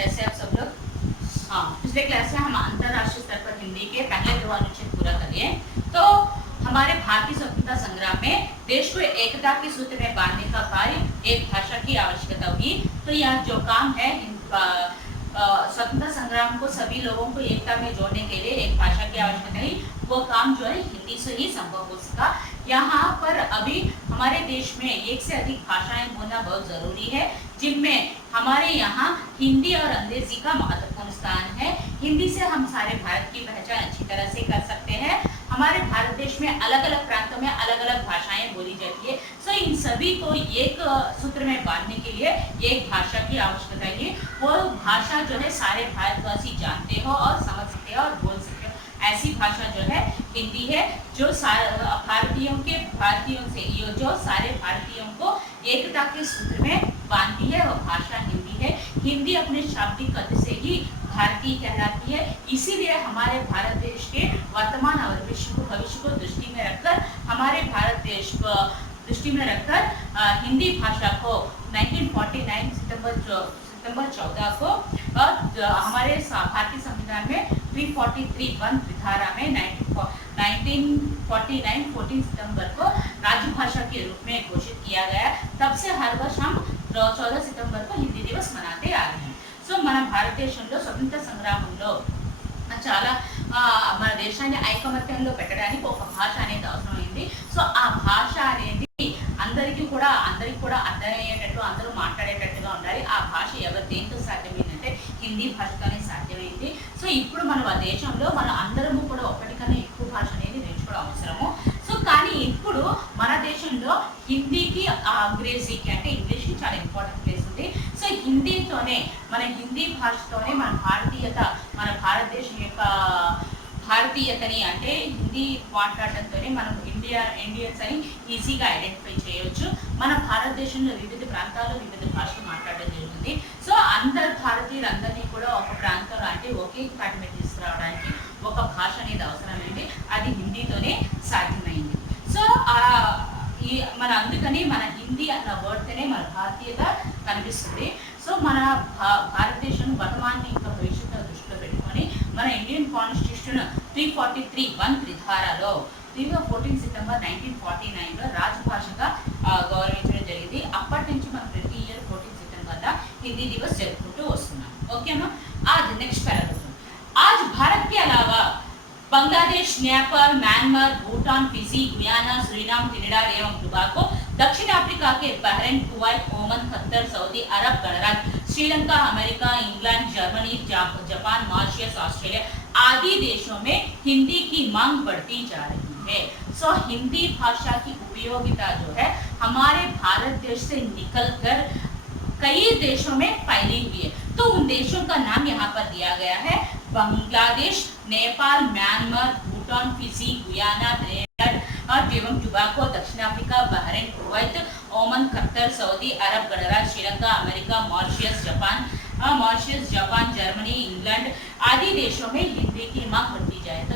कैसे आप सब लोग? हाँ, पिछले क्लास में हम अंतरराष्ट्रीय स्तर पर हिंदी के पहले दो अनुच्छेद पूरा कर लिए। तो हमारे भारतीय स्वतंत्रता संग्राम में देश को एकता के सूत्र में बांधने का कार्य एक भाषा की आवश्यकता हुई। तो यह जो काम है स्वतंत्रता संग्राम को सभी लोगों को एकता में जोड़ने के लिए एक भाषा की आवश्यकता है, वो काम जो है हिंदी से ही संभव हो सका। यहाँ पर अभी हमारे देश में एक से अधिक भाषाएं होना बहुत जरूरी है, जिनमें हमारे यहाँ हिंदी और अंग्रेजी का महत्वपूर्ण स्थान है। हिंदी से हम सारे भारत की पहचान अच्छी तरह से कर सकते हैं। हमारे भारत देश में अलग अलग प्रांतों में अलग अलग भाषाएं बोली जाती है। सो इन सभी को एक सूत्र में बांधने के लिए एक भाषा की आवश्यकता है। वो भाषा जो है सारे भारतवासी जानते हो और समझ सकते हो और बोल सकते हो, ऐसी भाषा जो है हिंदी है, जो भारतीयों से जो सारे भारतीयों को एकता के सूत्र में बांधती है, वो भाषा हिंदी है। हिंदी अपने शाब्दिक कद से ही भारतीय कहलाती है। इसीलिए हमारे भारत देश के वर्तमान और भविष्य को दृष्टि में रखकर हमारे भारत देश को दृष्टि में रखकर हिंदी भाषा को 1949 सितंबर 14 को हमारे भारतीय संविधान में 343 धारा में 1949 14 सितंबर को राजभाषा के रूप में घोषित किया गया। तब से हर वर्ष हम 14 सितंबर को हिंदी दिवस मनाते आ रहे हैं। సో మన భారతదేశంలో స్వతంత్ర సంగ్రామంలో చాలా మన దేశాన్ని ఐకమత్యంలో పెట్టడానికి ఒక భాష అనేది అవసరమైంది. సో ఆ భాష అనేది అందరికీ కూడా అర్థమయ్యేటట్టు అందరూ మాట్లాడేటట్టుగా ఉండాలి. ఆ భాష దేంతో సాధ్యమైందంటే హిందీ భాషతోనే సాధ్యమైంది. సో ఇప్పుడు మన దేశంలో మనం అందరము కూడా ఒకటికన్నా ఎక్కువ భాష అనేది నేర్చుకోవడం అవసరము. సో కానీ ఇప్పుడు మన దేశంలో హిందీకి అంగ్రేజీకి అంటే ఇంగ్లీష్కి చాలా ఇంపార్టెంట్ ప్లేస్ ఉంది. సో హిందీతోనే మన హిందీ భాషతోనే మన భారతదేశం యొక్క భారతీయతని అంటే హిందీ మాట్లాడటంతోనే మనం ఇండియన్స్ అని ఈజీగా ఐడెంటిఫై చేయవచ్చు. మన భారతదేశంలో వివిధ ప్రాంతాల్లో వివిధ భాషలు మాట్లాడడం జరుగుతుంది. సో అందరు భారతీయులందరినీ కూడా ఒక ప్రాంతంలో అంటే ఒకే తాటి మీద తీసుకురావడానికి ఒక భాష అనేది అవసరమైంది. అది హిందీతోనే సాధ్యమైంది. సో మన అందుకని మన హిందీ అన్న వర్డ్తోనే మన భారతీయత కనిపిస్తుంది. సో మన భారతదేశం వర్తమాన్ని ఇంకా భవిష్యత్తును దృష్టిలో పెట్టుకొని మన ఇండియన్ కాన్స్టిట్యూషన్ 343 ధారాలో 14 సితెంబర్ 1949లో రాజభాషగా గౌరవించడం జరిగింది. అప్పటి నుంచి మనం ప్రతి ఇయర్ 14 సితెంబర్ हिंदी दिवस జరుపుకుంటూ వస్తున్నాం. ఓకేనా? आज नेक्स्ट पैराग्राफ, आज भारत के अलावा Bangladesh, Nepal, Myanmar, Bhutan, Fiji, Guyana, Suriname, Trinidad एवं टोबैगो, दक्षिण अफ्रीका के Bahrain, Kuwait, Oman, Qatar, Saudi अरब गणराज्य, Sri Lanka, America, England, Germany, Japan, Mauritius, Australia आदि देशों में हिंदी की मांग बढ़ती जा रही है. सो हिंदी भाषा की उपयोगिता जो है हमारे भारत देश से निकलकर कई देशों में फैली हुई है. तो उन देशों का नाम यहाँ पर दिया गया है: Bangladesh, Nepal, Myanmar, Bhutan, Fiji, Guyana, Trinidad एवं टोबैगो, दक्षिण Africa, Bahrain, Kuwait, Oman, Qatar, Saudi अरब गणराज्य, Sri Lanka, America, Mauritius, Japan, Germany, England आदि देशों में हिंदी की मांग बढ़ती जाए. तो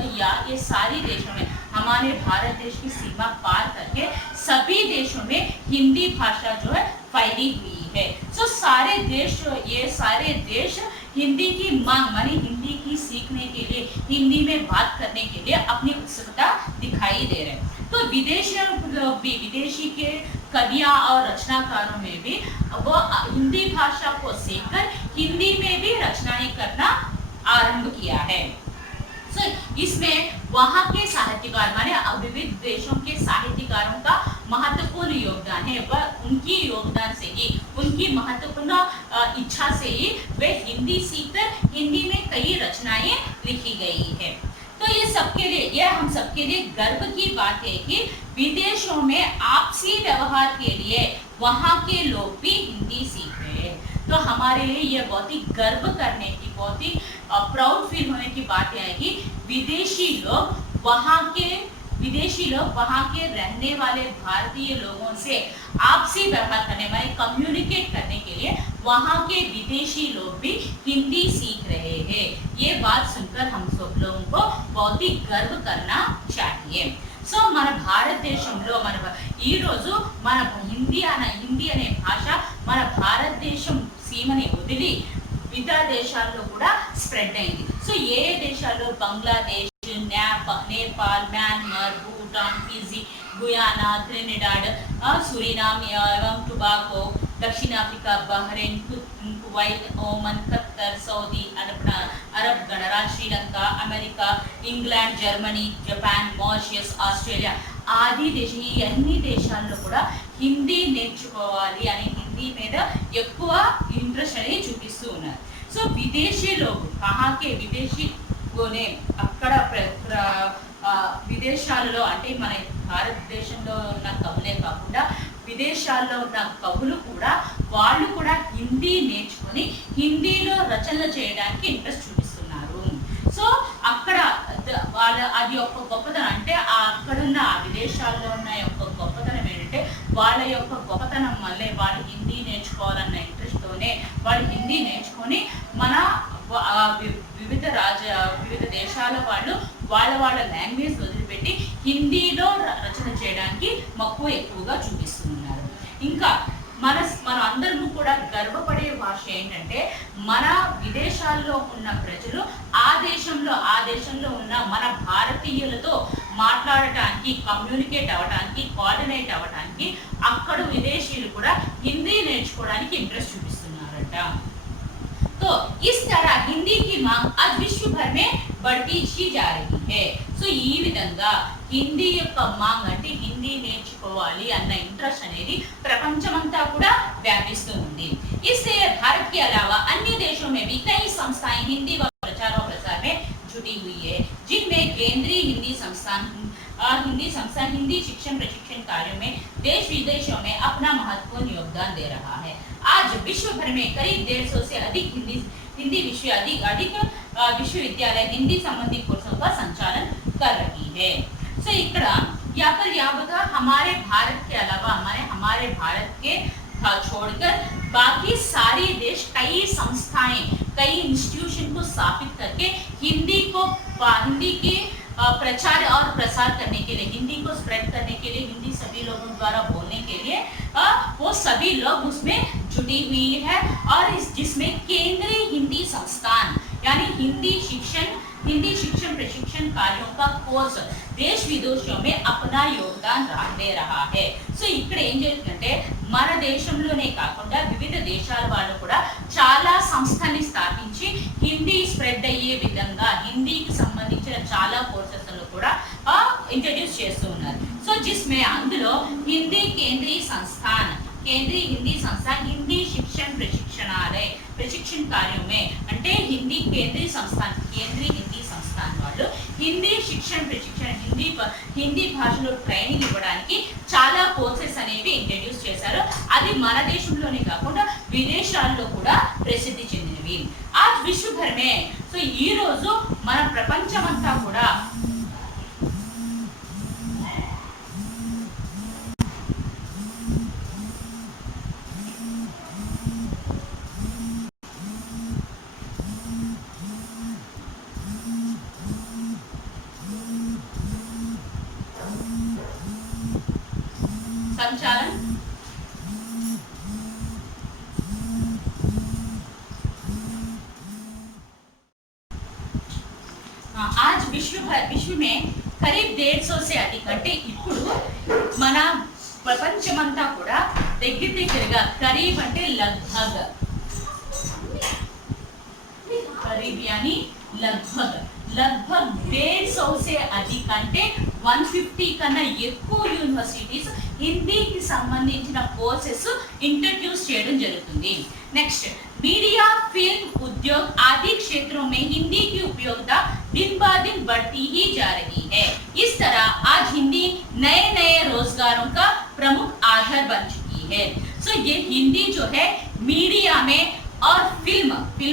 ये सारी देशों में हमारे भारत देश की सीमा पार करके सभी देशों में हिंदी भाषा जो है फैली हुई है. सो ये सारे देश हिंदी की मांग मानी हिंदी की सीखने के लिए, हिंदी में बात करने के लिए अपनी उत्सुकता दिखाई दे रहे हैं. तो विदेशी के कवियां और रचनाकारों में भी वो हिंदी भाषा को सीखकर हिंदी में भी रचनाएं करना आरंभ किया है. So, इसमें वहाँ के साहित्यकार माने विविध देशों के साहित्यकारों का महत्वपूर्ण योगदान है. वह उनकी योगदान से ही, उनकी महत्वपूर्ण इच्छा से ही वे हिंदी सीखकर हिंदी में कई रचनाएं लिखी गई है. तो ये हम सबके लिए गर्व की बात है कि विदेशों में आपसी व्यवहार के लिए वहाँ के लोग भी हिंदी सीख रहे हैं. तो हमारे लिए ये बहुत ही गर्व करने की, बहुत ही प्राउड फील होने की बात है कि विदेशी लोग वहाँ के रहने वाले भारतीय लोगों से आपसी व्यवहार करने वाले कम्युनिकेट करने के लिए वहाँ के विदेशी लोग भी हिंदी सीख रहे हैं. ये बात सुनकर हम सब लोगों को बहुत ही गर्व करना चाहिए. సో మన భారతదేశంలో ఈ రోజు మన హిందీ అనే భాష మన భారతదేశం సీమని వదిలి ఇతర దేశాల్లో కూడా స్ప్రెడ్ అయింది. సో ఏ దేశాల్లో? Bangladesh, Nepal, Myanmar, Bhutan, Fiji, Guyana, Trinidad, Suriname एवं टोबैगो, दक्षिण Africa, Bahrain, Kuwait, Oman, Qatar, Saudi अरब गणराज्य, Sri Lanka, America, England, Germany, Japan, Mauritius, Australia ఆది దేశం ఈ అన్ని దేశాల్లో కూడా హిందీ నేర్చుకోవాలి అని హిందీ మీద ఎక్కువ ఇంట్రెస్ట్ అనేది చూపిస్తూ ఉన్నారు. సో విదేశీ లోగు కహాకే విదేశీ గోనే అక్కడ విదేశాలలో అంటే మన భారతదేశంలో ఉన్న కవులే కాకుండా విదేశాల్లో ఉన్న కవులు కూడా వాళ్ళు కూడా హిందీ నేర్చుకొని హిందీలో రచనలు చేయడానికి ఇంట్రెస్ట్ చూపిస్తున్నారు. సో అక్కడ వాళ్ళ అది యొక్క గొప్పతనం అంటే అక్కడున్న ఆ విదేశాల్లో ఉన్న యొక్క గొప్పతనం ఏంటంటే వాళ్ళ యొక్క గొప్పతనం వల్లే వాళ్ళు హిందీ నేర్చుకోవాలన్న ఇంట్రెస్ట్తోనే వాళ్ళు హిందీ నేర్చుకొని మన వివిధ దేశాల వాళ్ళు వాళ్ళ లాంగ్వేజ్ వదిలిపెట్టి హిందీలో రచన చేయడానికి మక్కువ ఎక్కువగా చూపిస్తున్నారు. ఇంకా మన అందరము కూడా గర్వపడే భాష ఏంటంటే మన విదేశాల్లో ఉన్న ప్రజలు ఆ దేశంలో ఉన్న మన భారతీయులతో మాట్లాడటానికి, కమ్యూనికేట్ అవ్వడానికి, కోఆర్డినేట్ అవ్వడానికి అక్కడ విదేశీయులు కూడా హిందీ నేర్చుకోవడానికి ఇంట్రెస్ట్ చూపిస్తున్నారట. तो इस तरह हिंदी की मांग आज विश्व भर में बढ़ती ही जा रही है. సో ఈ విధంగా హిందీ యొక్క మాంగ్ అంటే హిందీ నేర్చుకోవాలి అన్న ఇంట్రెస్ట్ అనేది ప్రపంచమంతా కూడా వ్యాపిస్తూ ఉంది. इससे भारत के अलावा अन्य देशों में भी कई संस्थाएं हिंदी व प्रचार और प्रसार में जुटी हुई है, जिनमें केंद्रीय हिंदी संस्थान हिंदी शिक्षण प्रशिक्षण कार्यों में देश विदेशों में अपना महत्वपूर्ण योगदान दे रहा है. आज विश्व भर में करीब 150 से अधिक हिंदी विश्वविद्यालय हिंदी संबंधी कोर्सों का संचालन कर रही है. सो ఇక్కడ याबता हमारे भारत के अलावा हमारे भारत के छोड़कर बाकी सारे देश कई संस्थाएं, कई इंस्टीट्यूशन को स्थापित करके हिंदी के प्रचार और प्रसार करने के लिए, हिंदी को स्प्रेड करने के लिए, हिंदी सभी लोगों द्वारा बोलने के लिए वो सभी लोग उसमें जुटी हुई है. और जिसमें केंद्रीय हिंदी संस्थान यानी हिंदी शिक्षण प्रशिक्षण कार्यों का कोर्स देश विदेशों में अपना योगदान दे रहा है. సో ఇక్కడ ఏం జరుగుతుందంటే మన దేశంలోనే కాకుండా వివిధ దేశాల వాళ్ళు కూడా చాలా సంస్థల్ని స్థాపించి హిందీ స్ప్రెడ్ అయ్యే విధంగా హిందీకి సంబంధించిన చాలా కోర్సెస్లను కూడా ఇంట్రడ్యూస్ చేస్తూ ఉన్నారు. సో जिसमें అందులో హిందీ కేంద్రీయ हिंदी संस्थान हिंदी शिक्षण प्रशिक्षणालय प्रशिक्षण कार्यों में అంటే హిందీ కేంద్రీయ హిందీ సంస్థాన్ వాళ్ళు హిందీ శిక్షణ ప్రశిక్షణ హిందీ భాషలో ట్రైనింగ్ ఇవ్వడానికి చాలా కోర్సెస్ అనేవి ఇంట్రడ్యూస్ చేశారు. అది మన దేశంలోనే కాకుండా విదేశాల్లో కూడా ప్రసిద్ధి చెందినవి. आज विश्व भर में సో ఈ రోజు మన ప్రపంచమంతా కూడా संचालन आज विश्व में करीब 150 से अधिक అంటే ఇప్పుడు మన ప్రపంచమంతా కూడా దగ్గరగా करीब అంటే करीब यानी लगभग 150 से अधिक అంటే 150 కన్నా ఎక్కువ యూనివర్సిటీస్ హిందీకి సంబంధించిన కోర్సెస్ ఇంట్రడ్యూస్ చేయడం జరుగుతుంది. नेक्स्ट मीडिया, फिल्म, उद्योग आदि क्षेत्रों में हिंदी की उपयोगिता दिन ब दिन बढ़ती ही जा रही है. इस तरह आज हिंदी नए रोजगारों का प्रमुख आधार बन चुकी है. सो ये हिंदी जो है मीडिया में और फिल्म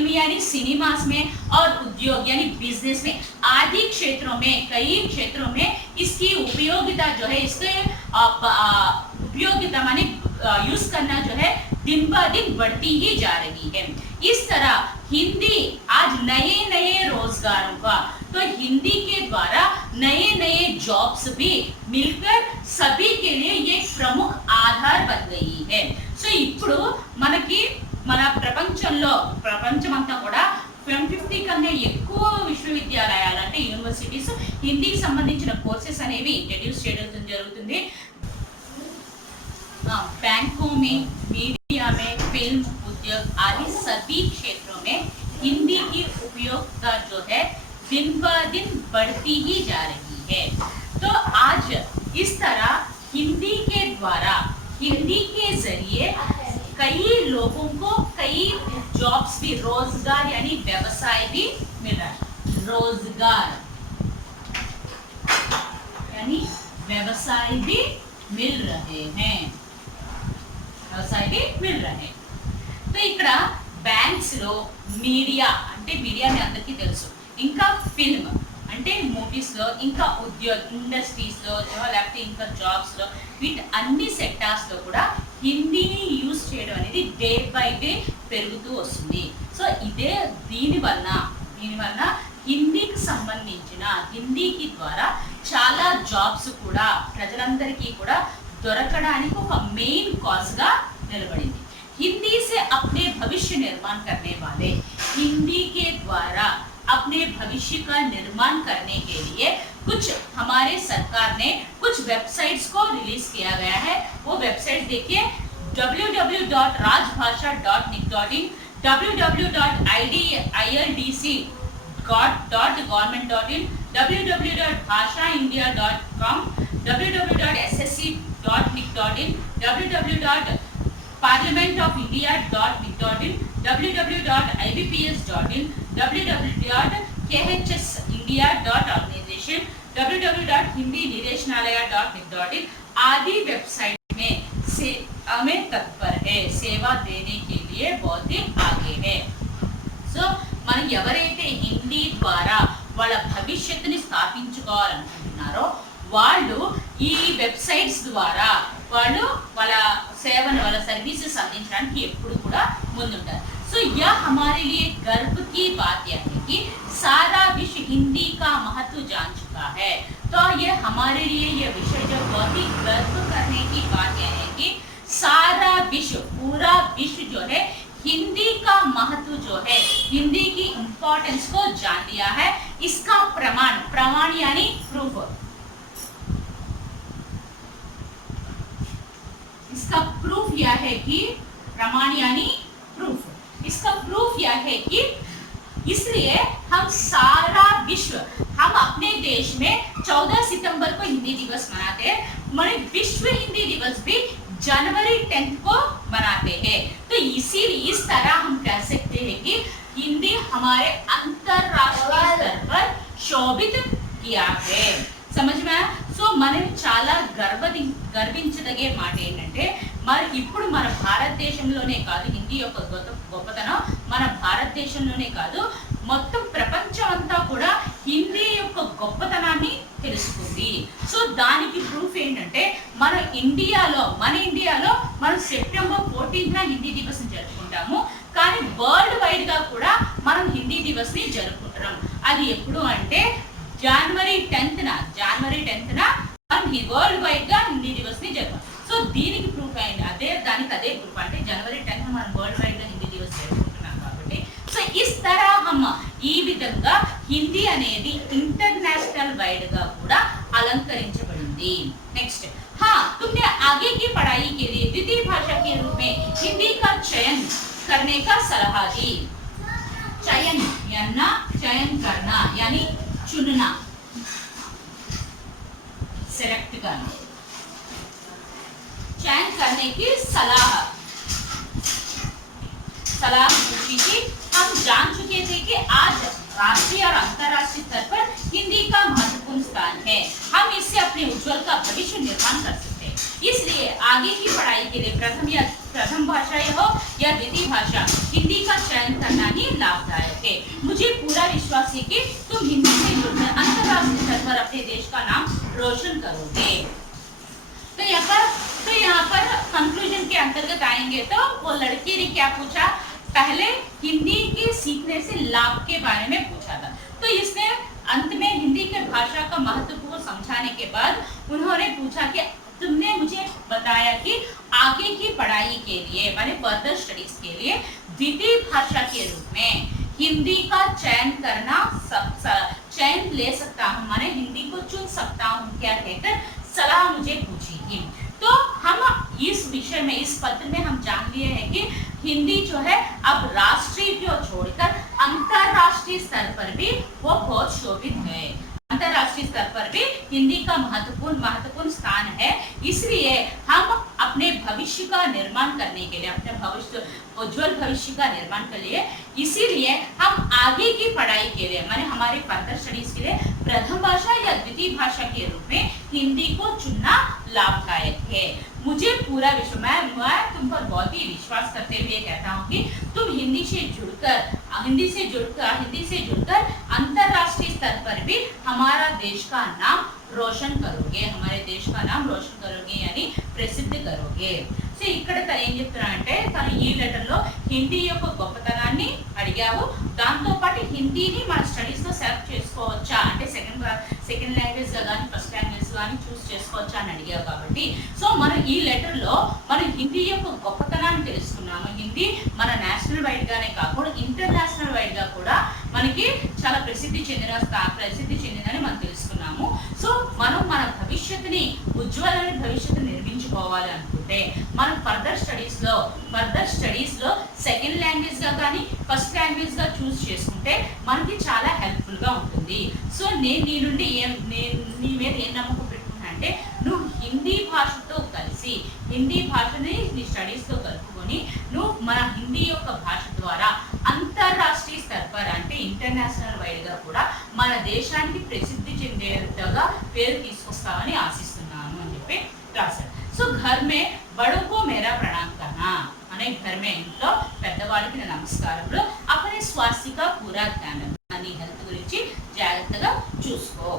यानी सिनेमास में और उद्योग यानी बिजनेस में आदि क्षेत्रों में कई क्षेत्रों में इसकी उपयोगिता जो है इसके उपयोगिता माने यूज करना जो है दिन ब दिन बढ़ती ही जा रही है. इस तरह हिंदी आज नए रोजगारों का तो हिंदी के द्वारा नए जॉब्स भी मिलकर सभी के लिए ये प्रमुख आधार बन गई है. సో ఇప్పుడు మనకి మన ప్రపంచమంతా కూడా హిందీకి సంబంధించిన కోర్సెస్ అనేవి ఇంట్రడ్యూస్ చేయడం జరుగుతుంది. बैंकों में, मीडिया में, फिल्म उद्योग आदि सभी क्षेत्रों में हिंदी की उपयोगिता जो है दिन ब दिन बढ़ती ही जा रही है. तो आज इस तरह हिंदी के द्वारा, हिंदी के जरिए कई लोगों को कई जॉब्स भी, रोजगार यानी व्यवसाय भी मिल रहा है. रोजगार यानी व्यवसाय भी मिल रहे हैं, వ్యవసాయ भी मिल रहे. तो ఇక్కడ బ్యాంక్స్ లో మీడియా అంటే మీడియా మీ అందరికీ తెలుసు, ఇంకా ఫిల్మ్ అంటే మూవీస్ లో, ఇంకా ఉద్యోగ ఇండస్ట్రీస్ లో లేకపోతే ఇంకా జాబ్స్ లో, వీటి అన్ని సెక్టార్స్ లో కూడా హిందీని యూజ్ చేయడం అనేది డే బై డే పెరుగుతూ వస్తుంది. సో ఇదే దీనివల్ల హిందీకి సంబంధించిన హిందీకి ద్వారా చాలా జాబ్స్ కూడా ప్రజలందరికీ కూడా దొరకడానికి ఒక మెయిన్ కాజ్ గా నిలబడింది. हिंदी से अपने भविष्य निर्माण करने वाले, हिंदी के द्वारा अपने भविष्य का निर्माण करने के लिए कुछ हमारे सरकार ने कुछ वेबसाइट्स को रिलीज किया गया है. वो वेबसाइट देखिए www.rajbhasha.nic.in, www.ildc.government.in, www.bhashaindia.com, www.ssc.nic.in, www.parliamentofindia.nic.in, www.ibps.in, www.khsindia.organization, www.hindinideeshanalaya.nic.in आदि वेबसाइट में हमें तत्पर है, सेवा देने के लिए बहुत ही आगे है. సో మనం ఎవరైతే హిందీ ద్వారా వాళ్ళ భవిష్యత్తుని స్థాపించుకోవాలనుకుంటున్నారో వాళ్ళు ఈ వెబ్సైట్స్ ద్వారా వాళ్ళు వాళ్ళ సేవను, వాళ్ళ సర్వీసెస్ అందించడానికి ఎప్పుడు కూడా ముందుంటారు. సో यह हमारे लिए गर्व की बात यह है कि सारा विश्व हिंदी का महत्व जान चुका है. तो ये हमारे लिए ये विषय जो बहुत ही गर्व करने की बात यह है कि सारा विश्व, पूरा विश्व जो है हिंदी का महत्व जो है, हिंदी की इम्पोर्टेंस को जान लिया है. इसका प्रमाण यानी प्रूफ, इसका प्रूफ यह है कि प्रमाण यानी प्रूफ, इसका प्रूफ यह है कि इसलिए हम सारा विश्व, हम अपने देश में 14 सितंबर को हिंदी दिवस मनाते हैं. माने विश्व हिंदी दिवस भी जनवरी 10 को मनाते हैं. तो इसीलिए इस तरह हम कह सकते हैं कि हिंदी हमारे अंतरराष्ट्रीय स्तर पर शोभित किया है. समझ में आया? సో మనం చాలా గర్వించదగే మాట ఏంటంటే మరి ఇప్పుడు మన భారతదేశంలోనే కాదు, హిందీ యొక్క గొప్పతనం మన భారతదేశంలోనే కాదు మొత్తం ప్రపంచం అంతా కూడా హిందీ యొక్క గొప్పతనాన్ని తెలుసుకుంది. సో దానికి ప్రూఫ్ ఏంటంటే మన ఇండియాలో మనం సెప్టెంబర్ 14న హిందీ దివస్ జరుపుకుంటాము, కానీ వరల్డ్ వైడ్ గా కూడా మనం హిందీ దివస్ ని జరుపుకుంటున్నాం. అది ఎప్పుడు అంటే జనవరి 10న మనం వరల్డ్ వైడ్ గా హిందీ దివస్ ని జరుపుకుంటాం. సో దీనికి ప్రూఫ్ అయింది, దానికి అదే ప్రూఫ్ అంటే జనవరి 10న మనం వరల్డ్ వైడ్ గా హిందీ దివస్ జరుపుకుంటున్నాం కాబట్టి. సో इस तरह हम ఈ విధంగా హిందీ అనేది ఇంటర్నేషనల్ వైడ్ గా కూడా అలంకరించబడింది. నెక్స్ట్, हाँ तुमने आगे की पढ़ाई के लिए द्वितीय भाषा के रूप में हिंदी का चयन करने का सलाह दी. चयन करना यानी चुनना, सेलेक्ट करना, चयन करने की सलाह पूछी थी. हम जान चुके थे कि आज राष्ट्रीय और अंतर्राष्ट्रीय स्तर पर हिंदी का महत्वपूर्ण स्थान है. हम इससे अपने उज्जवल का भविष्य निर्माण कर सकते हैं. इसलिए आगे की पढ़ाई के लिए प्रथम भाषा हो या द्वितीय भाषा, हिंदी का चयन करना ही लाभदायक है. मुझे पूरा विश्वास है कि तुम हिंदी से जुड़कर अंतर्राष्ट्रीय स्तर पर अपने देश का नाम रोशन करोगे. तो यहाँ पर कंक्लूजन के अंतर्गत आएंगे तो वो लड़की ने क्या पूछा, पहले हिंदी के सीखने से लाभ के बारे में पूछा था. तो इसने अंत में हिंदी के भाषा का महत्व को समझाने के बाद उन्होंने पूछा कि तुमने मुझे बताया कि आगे की पढ़ाई के लिए माने फर्दर स्टडीज के लिए द्वितीय भाषा के रूप में हिंदी का चयन चयन ले सकता हूँ, माने हिंदी को चुन सकता हूँ क्या कहकर सलाह मुझे पूछी। तो हम इस विषय में, इस पत्र में हम जान लिए हैं कि हिंदी जो है अब राष्ट्रीय को छोड़कर अंतरराष्ट्रीय स्तर पर भी वो बहुत शोभित है। अंतरराष्ट्रीय स्तर पर भी हिंदी का महत्वपूर्ण स्थान है। इसलिए हम अपने भविष्य का निर्माण करने के लिए, अपने भविष्य उज्जवल भविष्य का निर्माण के लिए, इसीलिए हम आगे की पढ़ाई के लिए, माने हमारे फर्दर स्टडीज के लिए प्रथम भाषा या द्वितीय भाषा के रूप में हिंदी को चुनना लाभदायक है। मुझे पूरा मैं तुम पर बहुत ही विश्वास करते हुए कहता हूँ कि तुम हिंदी से जुड़कर अंतरराष्ट्रीय स्तर पर भी हमारा देश का नाम रोशन करोगे, यानी प्रसिद्ध करोगे। సో ఇక్కడ తను ఏం చెప్తున్నాడంటే, తను ఈ లెటర్లో హిందీ యొక్క గొప్పతనాన్ని అడిగావు, దాంతో పాటు హిందీని మన స్టడీస్లో సెలెక్ట్ చేసుకోవచ్చా అంటే సెకండ్ లాంగ్వేజ్గా కానీ ఫస్ట్ లాంగ్వేజ్ కానీ చూస్ చేసుకోవచ్చా అని అడిగావు కాబట్టి, సో మనం ఈ లెటర్లో మనం హిందీ యొక్క గొప్పతనాన్ని తెలుసుకున్నాము. హిందీ మన నేషనల్ వైడ్గానే కాకుండా ఇంటర్నేషనల్ వైడ్గా కూడా మనకి చాలా ప్రసిద్ధి చెందిందని మనం తెలుసుకున్నాము. సో మనం మన భవిష్యత్తుని, ఉజ్వలమైన భవిష్యత్తు నిర్మించుకోవాలి అనుకుంటే మనం ఫర్దర్ స్టడీస్లో సెకండ్ లాంగ్వేజ్గా కానీ ఫస్ట్ లాంగ్వేజ్గా చూస్ చేసుకుంటే మనకి చాలా హెల్ప్ఫుల్గా ఉంటుంది. సో నేను నీ నుండి నీ మీద ఏం నమ్మకం పెట్టుకున్నా అంటే, నువ్వు హిందీ భాషతో కలిసి హిందీ భాషని నీ స్టడీస్తో కలుపుకొని నువ్వు మన హిందీ యొక్క భాష ద్వారా అంతర్రాష్ట్రీయ స్తర్ అంటే ఇంటర్నేషనల్ వైడ్గా కూడా మన దేశానికి ప్రసిద్ధి చెందేట్టుగా పేరు తీసుకొస్తామని ఆశిస్తున్నాను అని చెప్పి రాశారు. సో ఘర్ మే బడో కో మేరా ప్రణామ్ కర్నా అనే ఘర్ మే ఇంట్లో పెద్దవాళ్ళకి నమస్కారములు. అపనే స్వాస్థ్య కా పూరా ధ్యానం, నీ హెల్త్ గురించి జాగ్రత్తగా చూసుకో.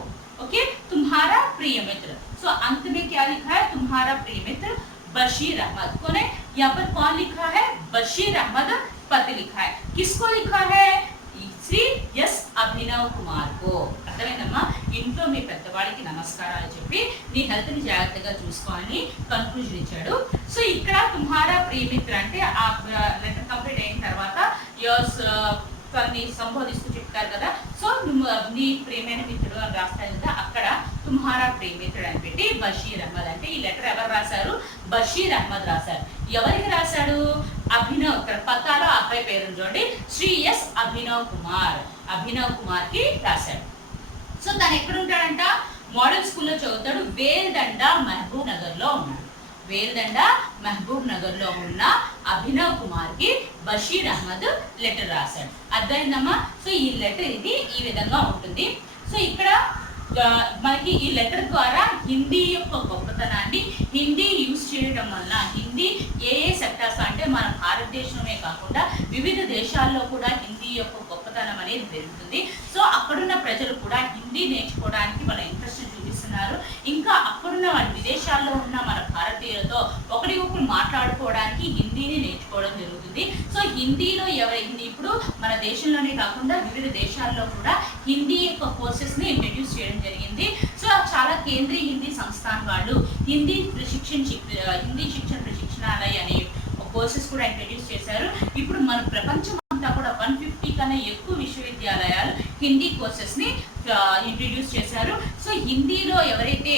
ओके, तुम्हारा प्रिय मित्र. सो अंत में क्या लिखा है? तुम्हारा प्रिय मित्र बशीर अहमद. कौन है यहाँ पर? कौन लिखा है? बशीर अहमद पति लिखा है. किसको लिखा है? श्री एस अभिनव कुमार को. అర్థమైందమ్మా? ఇంట్లో మీ పెద్దవాడికి నమస్కారాలు చెప్పి నీ హెల్త్ ని జాగ్రత్తగా చూసుకోవాలని కన్క్లూజన్ ఇచ్చాడు. సో ఇక్కడ తుమ్హారా ప్రియ మిత్ర అంటే ఆ లెటర్ కంప్లీట్ అయిన తర్వాత యోస్ తన్ని సంబోధిస్తూ చెప్తారు కదా. సో నీ ప్రియమైన మిత్రుడు అని రాస్తారు కదా, అక్కడ తుమ్హారా ప్రియ మిత్రుడు అని పెట్టి బషీర్ అహ్మద్ అంటే ఈ లెటర్ ఎవరు రాశారు? బషీర్ అహ్మద్ రాశారు. ఎవరికి రాశాడు? అభినవ్. ఇక్కడ పత్తాలో అబ్బాయి పేరు చూడండి, శ్రీ ఎస్ అభినవ్ కుమార్ కి రాశాడు. సో తను ఎక్కడ ఉంటాడంట? మోడల్ స్కూల్లో చదువుతాడు. వేల్దండ మహబూబ్ నగర్ లో ఉన్నాడు. మహబూబ్ నగర్ లో ఉన్న అభినవ్ కుమార్ కి బషీర్ అహ్మద్ లెటర్ రాశాడు. అర్థమైందమ్మా? సో ఈ లెటర్ ఇది ఈ విధంగా ఉంటుంది. సో ఇక్కడ మనకి ఈ లెటర్ ద్వారా హిందీ యొక్క గొప్పతనాన్ని, హిందీ యూజ్ చేయడం వల్ల హిందీ ఏ సెక్టార్స్ అంటే మన భారతదేశమే కాకుండా వివిధ దేశాల్లో కూడా హిందీ యొక్క గొప్పతనం అనేది పెరుగుతుంది. సో అక్కడున్న ప్రజలు కూడా హిందీ నేర్చుకోవడానికి మన ఇంట్రెస్ట్ చూపిస్తున్నారు. ఇంకా అక్కడున్న విదేశాల్లో ఉన్న మన భారతీయులతో ఒకరికొకరు మాట్లాడుకోవడానికి హిందీని నేర్చుకోవడం జరుగుతుంది. సో హిందీలో ఇప్పుడు మన దేశంలోనే కాకుండా వివిధ దేశాల్లో కూడా హిందీ యొక్క కోర్సెస్ని ఇంట్రడ్యూస్ చేయడం జరిగింది. సో చాలా కేంద్రీయ హిందీ సంస్థాన్ వాళ్ళు హిందీ శిక్షణ ప్రశిక్షణాలయ అనే కోర్సెస్ కూడా ఇంట్రడ్యూస్ చేశారు. ఇప్పుడు మన ప్రపంచం అంతా కూడా 150 కన్నా ఎక్కువ విశ్వవిద్యాలయాలు హిందీ కోర్సెస్ని ఇంట్రడ్యూస్ చేశారు. సో హిందీలో ఎవరైతే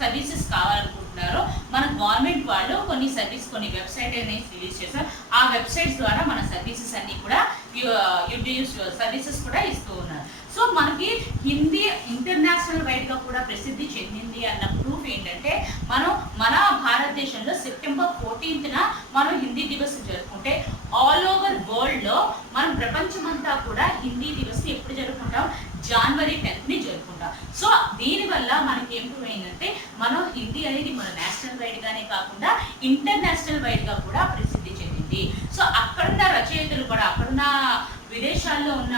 సర్వీసెస్ కావాలనుకుంటున్నారో మన గవర్నమెంట్ వాళ్ళు కొన్ని వెబ్సైట్ అనేది రిలీజ్ చేశారు. ఆ వెబ్సైట్స్ ద్వారా మన సర్వీసెస్ అన్ని కూడా సర్వీసెస్ కూడా ఇస్తూ ఉన్నారు. సో మనకి హిందీ ఇంటర్నేషనల్ వైడ్గా కూడా ప్రసిద్ధి చెందింది అన్న ప్రూఫ్ ఏంటంటే, మన భారతదేశంలో సెప్టెంబర్ 14న మనం హిందీ దివస్ జరుపుకుంటే ఆల్ ఓవర్ వరల్డ్లో మనం ప్రపంచమంతా కూడా హిందీ దివస్ని ఎప్పుడు జరుపుకుంటాం? జనవరి 10ని జరుపుకుంటాం. సో దీనివల్ల మనకి ఏం ప్రూవ్ అయిందంటే, మనం హిందీ అనేది మన నేషనల్ వైడ్గానే కాకుండా ఇంటర్నేషనల్ వైడ్గా కూడా ప్రసిద్ధి చెందింది. సో అక్కడున్న రచయితలు కూడా, అక్కడున్న విదేశాల్లో ఉన్న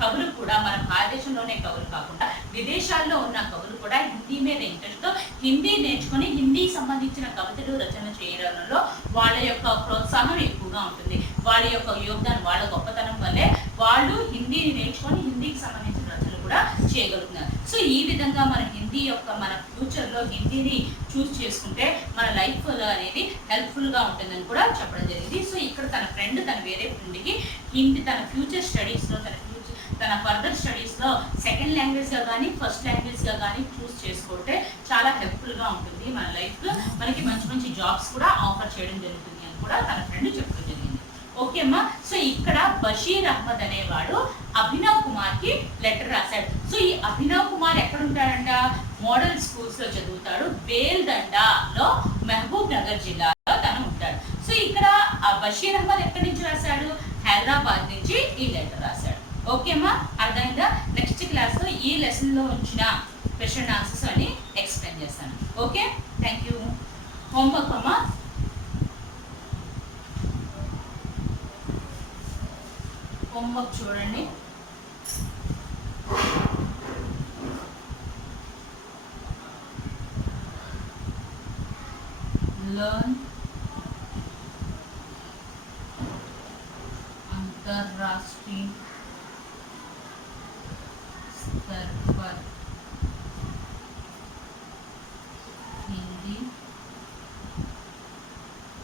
కవులు కూడా, మన భారతదేశంలోనే కవులు కాకుండా విదేశాల్లో ఉన్న కవులు కూడా హిందీ మీద ఇంట్రెస్ట్తో హిందీ నేర్చుకొని హిందీకి సంబంధించిన కవితలు రచన చేయడంలో వాళ్ళ యొక్క ప్రోత్సాహం ఎక్కువగా ఉంటుంది. వాళ్ళ యొక్క యోగదానం, వాళ్ళ గొప్పతనం వల్లే వాళ్ళు హిందీని నేర్చుకొని హిందీకి సంబంధించిన రచనలు కూడా చేయగలుగుతున్నారు. సో ఈ విధంగా మన ఫ్యూచర్లో హిందీని చూస్ చేసుకుంటే మన లైఫ్ అనేది హెల్ప్ఫుల్గా ఉంటుందని కూడా చెప్పడం జరిగింది. సో ఇక్కడ తన వేరే ఫ్రెండ్కి హిందీ తన ఫ్యూచర్ స్టడీస్లో తన ఫర్దర్ స్టడీస్లో సెకండ్ లాంగ్వేజ్గా కానీ ఫస్ట్ లాంగ్వేజ్గా కానీ చూస్ చేసుకుంటే చాలా హెల్ప్ఫుల్గా ఉంటుంది మన లైఫ్లో. మనకి మంచి మంచి జాబ్స్ కూడా ఆఫర్ చేయడం జరుగుతుంది అని కూడా తన ఫ్రెండ్ చెప్పడం జరిగింది. ఓకే అమ్మా. సో ఇక్కడ బషీర్ అహ్మద్ అనేవాడు అభినవ్ కుమార్ కి లెటర్ రాశాడు. సో ఈ అభినవ్ కుమార్ ఎక్కడ ఉంటాడంట? మోడల్ స్కూల్స్ లో చదువుతాడు. బేల్దండాలో మహబూబ్ నగర్ జిల్లాలో తను ఉంటాడు. సో ఇక్కడ బషీర్ అహ్మద్ ఎక్కడి నుంచి రాశాడు? హైదరాబాద్ నుంచి ఈ లెటర్ రాశాడు. ఓకే అమ్మా, అర్థమైందా? నెక్స్ట్ క్లాస్ లో ఈ లెసన్ లో ఉంచిన క్వశ్చన్ ఆన్సర్స్ అని ఎక్స్ప్లెయిన్ చేస్తాను. Okay, thank you. హోంవర్క్ అమ్మా. హోంవర్క్ చూడండి. लर्न अंतरराष्ट्रीय स्तर पर हिंदी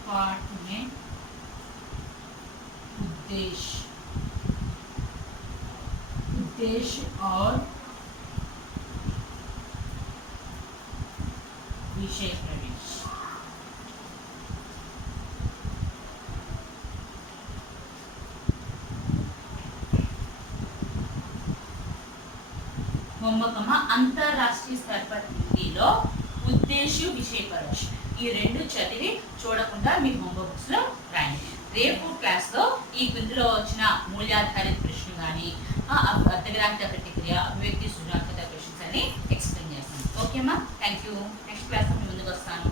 पाठ में उद्देश्य और विषय प्रवेश. అంతర్రాష్ట్రీయ స్तर पर హిందీలో ఉద్దేశ్య విషయ ప్రవేశ ఈ రెండు చదివి చూడకుండా మీ హోంవర్క్ బుక్స్ లో రాయండి. రేపు క్లాస్ లో ఈ కిందలో వచ్చిన మూల్యాధారిత ప్రశ్నలు కానీ అర్థగ్రాహ్య ప్రతిక్రియ అభివ్యక్తి సృజనాత్మక క్వశ్చన్స్ అని ఎక్స్ప్లెయిన్ చేస్తాను. ఓకేమ్మా, థ్యాంక్ యూ. నెక్స్ట్ క్లాస్ లో ముందుకు వస్తాను.